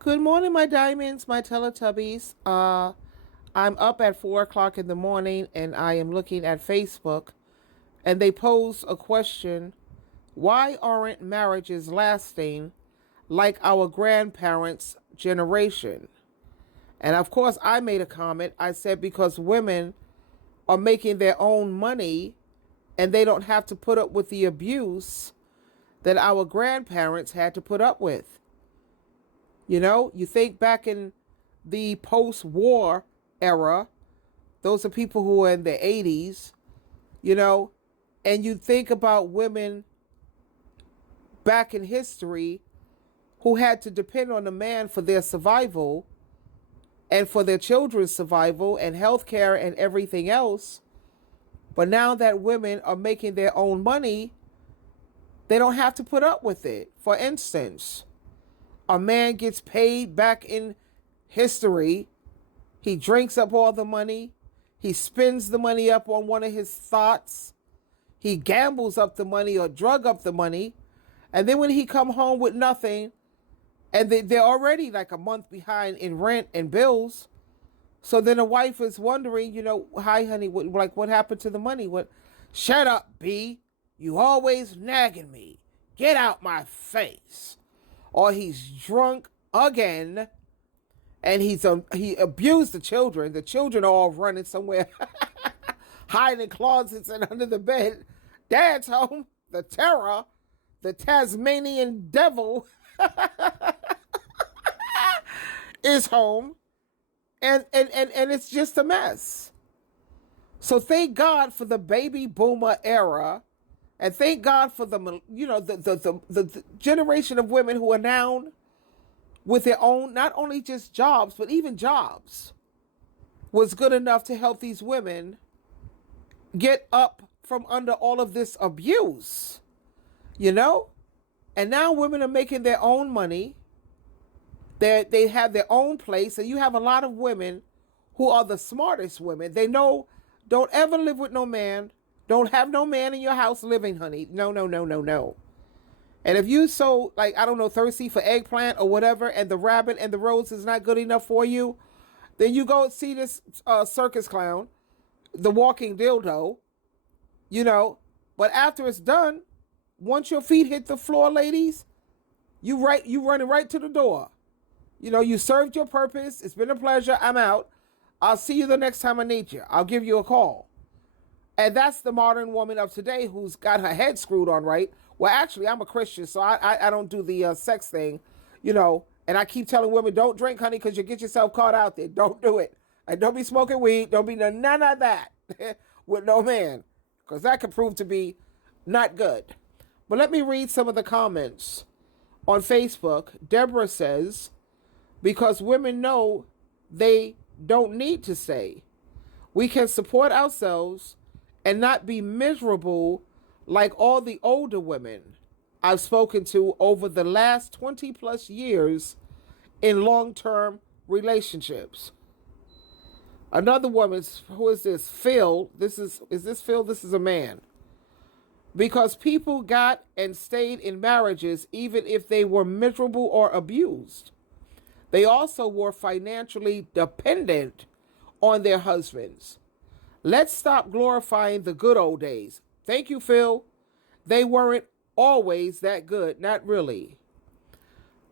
Good morning, my diamonds, my Teletubbies. I'm up at 4 o'clock in the morning and I am looking at Facebook and they pose a question. Why aren't marriages lasting like our grandparents' generation? And of course, I made a comment. I said because women are making their own money and they don't have to put up with the abuse that our grandparents had to put up with. You know, you think back in the post-war era, those are people who are in the 80s, you know, and you think about women back in history who had to depend on a man for their survival and for their children's survival and health care and everything else. But now that women are making their own money, they don't have to put up with it. For instance, a man gets paid back in history. He drinks up all the money. He spends the money up on one of his thoughts. He gambles up the money or drug up the money. And then when he come home with nothing, and they're already like a month behind in rent and bills. So then the wife is wondering, hi, honey, what happened to the money? What? Shut up, B. You always nagging me. Get out my face. Or he's drunk again, and he abused the children. The children are all running somewhere, hiding in closets and under the bed. Dad's home. The terror, the Tasmanian devil, is home, and it's just a mess. So thank God for the baby boomer era. And thank God for the generation of women who are now with their own, not only just jobs, but even jobs was good enough to help these women get up from under all of this abuse, And now women are making their own money. They have their own place. And you have a lot of women who are the smartest women. They know, don't ever live with no man. Don't have no man in your house living, honey. No, no, no, no, no. And if you so, thirsty for eggplant or whatever, and the rabbit and the rose is not good enough for you, then you go see this circus clown, the walking dildo, But after it's done, once your feet hit the floor, ladies, you running right to the door. You served your purpose. It's been a pleasure. I'm out. I'll see you the next time I need you. I'll give you a call. And that's the modern woman of today who's got her head screwed on right. Well, actually, I'm a Christian, so I don't do the sex thing, And I keep telling women, don't drink, honey, because you get yourself caught out there. Don't do it. And don't be smoking weed. Don't be none of that with no man, because that could prove to be not good. But let me read some of the comments on Facebook. Deborah says, because women know they don't need to stay. We can support ourselves and not be miserable like all the older women I've spoken to over the last 20 plus years in long-term relationships. Another woman, who is this? Phil. Is this Phil? This is a man. Because people got and stayed in marriages even if they were miserable or abused. They also were financially dependent on their husbands. Let's stop glorifying the good old days. Thank you, Phil. They weren't always that good. Not really.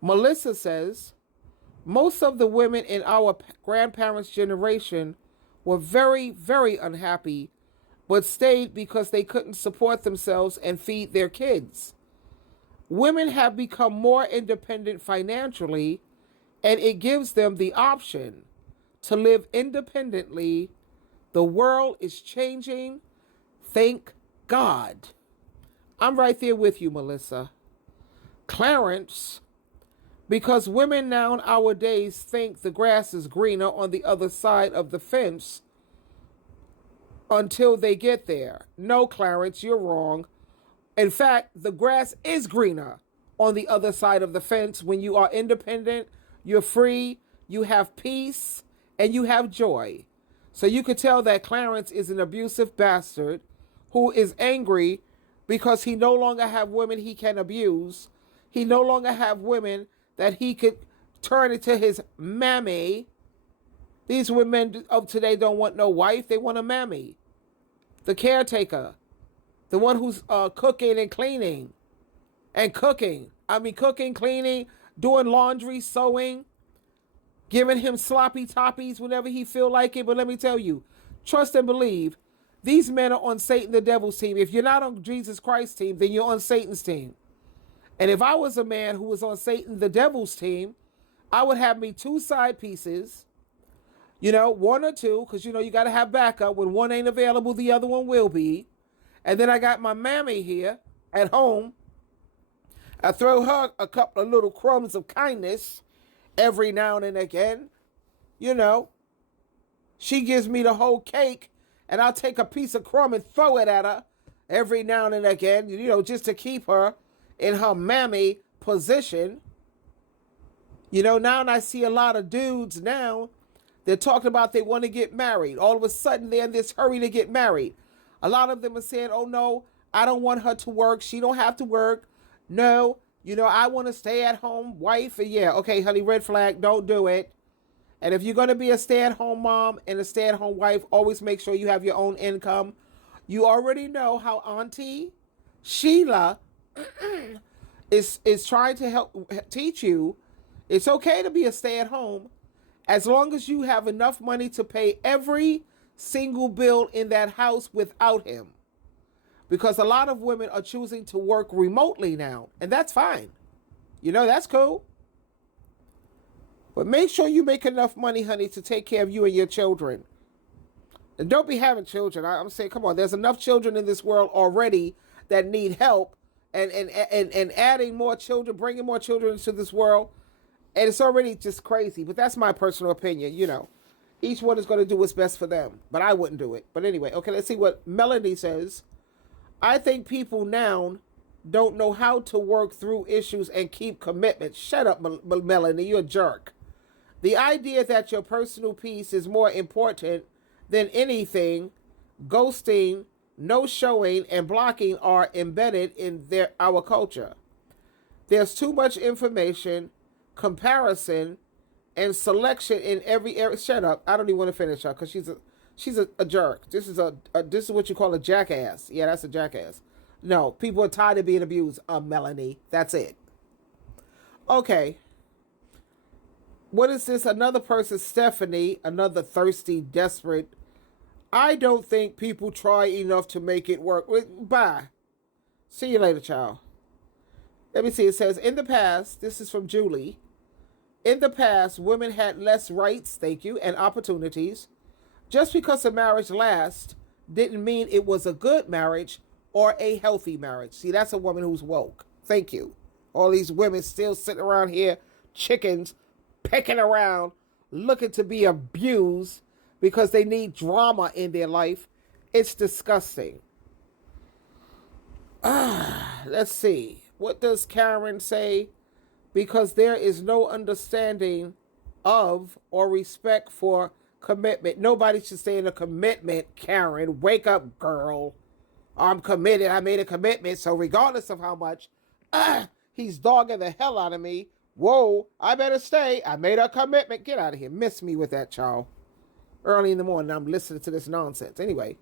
Melissa says, most of the women in our grandparents' generation were very, very unhappy, but stayed because they couldn't support themselves and feed their kids. Women have become more independent financially, and it gives them the option to live independently. The world is changing. Thank God. I'm right there with you, Melissa. Clarence, because women now nowadays think the grass is greener on the other side of the fence until they get there. No, Clarence, you're wrong. In fact, the grass is greener on the other side of the fence when you are independent, you're free, you have peace, and you have joy. So you could tell that Clarence is an abusive bastard who is angry because he no longer have women he can abuse. He no longer have women that he could turn into his mammy. These women of today don't want no wife. They want a mammy. The caretaker. The one who's cooking and cleaning. And cooking. I mean, cooking, cleaning, doing laundry, sewing, giving him sloppy toppies whenever he feel like it. But let me tell you, trust and believe, these men are on Satan the devil's team. If you're not on Jesus Christ's team, then you're on Satan's team. And if I was a man who was on Satan the devil's team, I would have me 2 side pieces, 1 or 2, because, you got to have backup. When one ain't available, the other one will be. And then I got my mammy here at home. I throw her a couple of little crumbs of kindness every now and again. She gives me the whole cake, and I'll take a piece of crumb and throw it at her every now and again, just to keep her in her mammy position. Now I see a lot of dudes now, they're talking about they want to get married. All of a sudden, they're in this hurry to get married. A lot of them are saying, oh, no, I don't want her to work. She don't have to work. No, I want to stay at home wife. And yeah, okay, honey, red flag, don't do it. And if you're going to be a stay-at-home mom and a stay-at-home wife, always make sure you have your own income. You already know how Auntie Sheila is trying to help teach you. It's okay to be a stay-at-home as long as you have enough money to pay every single bill in that house without him. Because a lot of women are choosing to work remotely now, and that's fine. That's cool. But make sure you make enough money, honey, to take care of you and your children. And don't be having children. I'm saying, come on, there's enough children in this world already that need help. And adding more children, bringing more children into this world, and it's already just crazy. But that's my personal opinion, Each one is going to do what's best for them. But I wouldn't do it. But anyway, okay, let's see what Melanie says. I think people now don't know how to work through issues and keep commitment. Shut up, Melanie, you're a jerk. The idea that your personal peace is more important than anything, ghosting, no showing, and blocking are embedded in our culture. There's too much information, comparison, and selection in every area. Shut up. I don't even want to finish her because she's a jerk. This is what you call a jackass. Yeah, that's a jackass. No, people are tired of being abused. Melanie, that's it. Okay. What is this? Another person, Stephanie, another thirsty, desperate. I don't think people try enough to make it work. Bye. See you later, child. Let me see. It says, in the past, this is from Julie. In the past, women had less rights, thank you, and opportunities. Just because a marriage lasts didn't mean it was a good marriage or a healthy marriage. See, that's a woman who's woke. Thank you. All these women still sitting around here, chickens, pecking around, looking to be abused because they need drama in their life. It's disgusting. Let's see. What does Karen say? Because there is no understanding of or respect for commitment. Nobody should stay in a commitment, Karen. Wake up, girl. I'm committed. I made a commitment. So regardless of how much he's dogging the hell out of me, whoa, I better stay. I made a commitment. Get out of here. Miss me with that, child. Early in the morning, I'm listening to this nonsense. Anyway,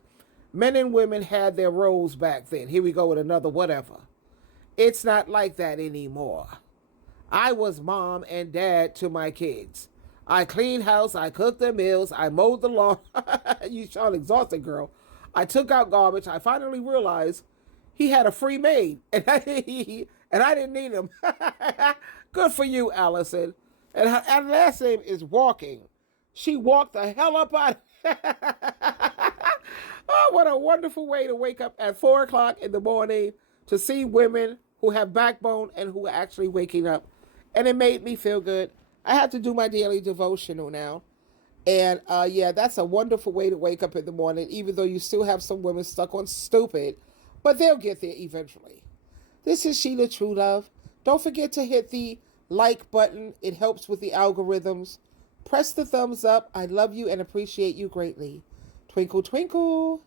men and women had their roles back then. Here we go with another whatever. It's not like that anymore. I was mom and dad to my kids. I cleaned house. I cooked their meals. I mowed the lawn. You sound exhausted, girl. I took out garbage. I finally realized he had a free maid, and I didn't need him. Good for you, Allison. And her last name is Walking. She walked the hell up out. Oh, what a wonderful way to wake up at 4 o'clock in the morning to see women who have backbone and who are actually waking up. And it made me feel good. I have to do my daily devotional now. And yeah, that's a wonderful way to wake up in the morning, even though you still have some women stuck on stupid. But they'll get there eventually. This is SheilaTruelove. Don't forget to hit the like button. It helps with the algorithms. Press the thumbs up. I love you and appreciate you greatly. Twinkle, twinkle.